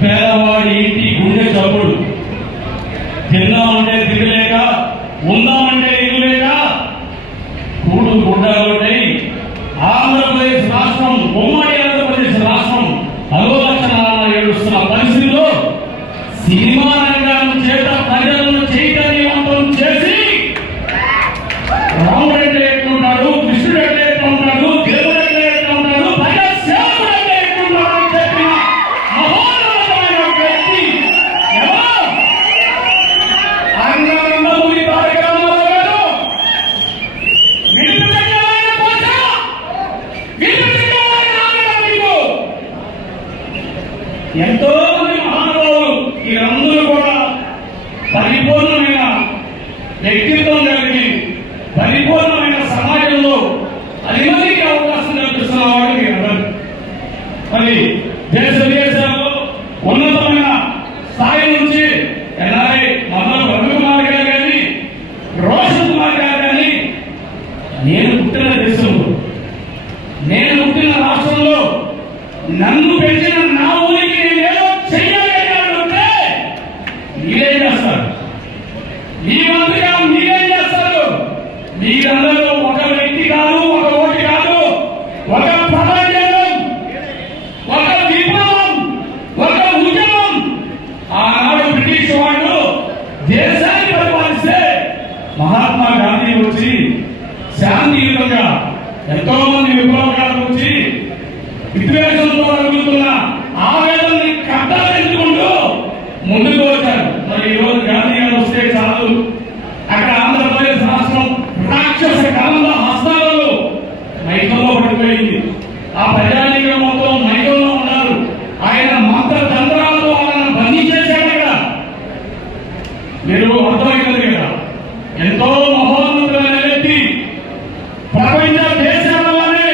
పేదవాడి ఇంటి గుండె చప్పుడు. తిందామంటే తినలేక, ఉందామంటే ఇల్లు లేక కూడు గుండాలుంటాయి. ఆంధ్రప్రదేశ్ రాష్ట్రం, ఉమ్మడి ఆంధ్రప్రదేశ్ రాష్ట్రం అలోలక్షణాలను ఏడుస్తున్న పరిస్థితుల్లో సినిమా రంగం చేత ప్రజలను చైతన్యవంతం చేసి రాముడు అంటే ఎట్లుంటాడు, కృష్ణుడు అంటే ఎట్లుంటాడు, దేవుడు అంటే ఎట్లుంటాడు, ప్రజా సేవకుడు అంటే ఎట్లుంటాడు అని చెప్పిన మహోన్నతమైన వ్యక్తి ఎవరు? నందమూరి తారక రామారావు గారు. ఎంతో మంది మహానుభావులు వీరందరూ కూడా పరిపూర్ణమైన వ్యక్తిత్వం కలిగి పరిపూర్ణమైన సమాజంలో 10 మందికి అవకాశం కల్పిస్తున్న వాడు మీరందరూ. మరి దేశ విదేశాల్లో ఉన్నతమైన స్థాయి నుంచి ఎన్ఆర్ఐ మొదలు రవికుమార్ గారు కానీ, రోషన్ కుమార్ గారు కానీ, నేను పుట్టిన దేశంలో, నేను పుట్టిన రాష్ట్రంలో నన్ను పెంచిన నా ఊరికి నేనేదో చెయ్యాలంటే మీరేం చేస్తారు? మీ మంత్రిగా మీరేం చేస్తారు? మీరందరూ ఒక వ్యక్తి కాదు, ఒక ఓటు కాదు, ఒక ప్రపంచం, ఒక విప్లవం, ఒక ఉద్యమం. ఆనాడు బ్రిటిష్ వాళ్ళు దేశాన్ని పరిపాలిస్తే మహాత్మా గాంధీ వచ్చి శాంతియుతంగా ఎంతో మంది విప్లవకారులు వచ్చి విద్వేషంతో రగులుతున్న ఆవేదనని కట్టాలెందుకుంటూ ముందుకు వచ్చారు. మరి ఈ రోజు గాంధీ గారు వస్తే చాలు, అక్కడ ఆంధ్రప్రదేశ్ రాష్ట్రం రాక్షస కాలంలో హస్తాలలో మైకంలో పడిపోయింది. ఆ ప్రజానీకం మొత్తం మైకంలో ఉన్నారు. ఆయన మంత్ర తంత్రాలతో వాళ్ళని బంధించేశాడు. అక్కడ మీరు అర్థమైంది కదా, ఎంతో మహోన్నతమైన వ్యక్తి ప్రపంచ దేశాలలోనే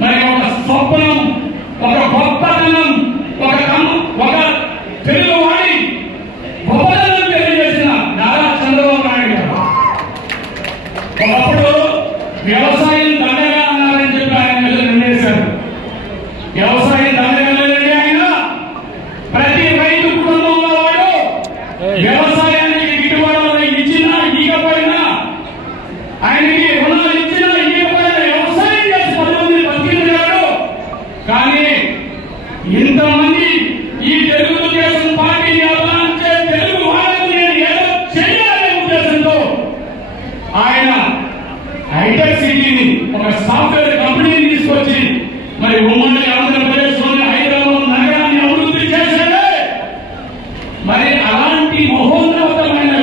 మరి ఒక స్వప్నం, ఒక గొప్పతనం, ఒక తెలుగువాడి గొప్పతనం తెలియజేసిన నారా చంద్రబాబు నాయుడు గారు. ఒకప్పుడు వ్యవసాయం దండగా అన్నారని చెప్పి ఆయన మీద నిర్ణయించారు. వ్యవసాయం దండగా లేదండి. ఆయన ప్రతి రైతు కుటుంబంలో వాడు వ్యవసాయానికి గిట్టుబాటు ఇచ్చినా ఇవ్వకపోయినా, ఆయనకి రుణాలు ఇచ్చినా ఇవ్వకపోయినా వ్యవసాయం చేసి 10 మంది బతికించాడు. కానీ ఇంతమంది ఈ తెలుగుదేశం పార్టీని అభిమానించే తెలుగు వాళ్ళకు నేను ఏదో చేయాలనే ఉద్దేశంతో ఆయన హైటెక్ సిటీని, ఒక సాఫ్ట్వేర్ కంపెనీని తీసుకొచ్చి మరి ఉమ్మడి ఆంధ్రప్రదేశ్ లోని హైదరాబాద్ నగరాన్ని అభివృద్ధి చేశాడే. మరి అలాంటి మహోన్నతమైన